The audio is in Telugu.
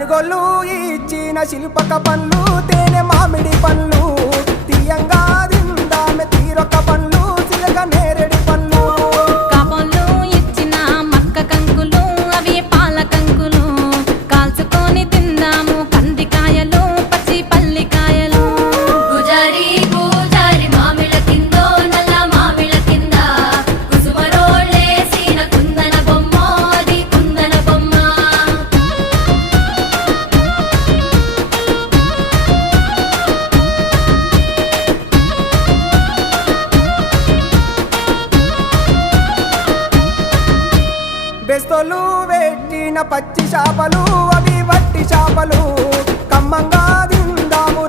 తెనుగొల్లు ఇచ్చిన శిల్పక పండ్లు తేనె మామిడి పండ్లు తీయంగా దిందామె తీరొక్క పండ్లు చిలక నేరేడి పండ్లు కాపంలో ఇచ్చిన మక్క కంకులు అవి పాల కంకులు కాల్చుకొని తిందాము కందికాయలు పచ్చి పల్లికాయలు గుజారి గుజారి మామిళ్ళ కిందో నల్ల మామిళ్ళ కింద కుసుమరోళ్ళేసిన కుందన బొమ్మ అది కుందన బొమ్మ బెస్తోలు పెట్టిన పచ్చి చేపలు అవి వట్టి చేపలు కమ్మంగా తిందాము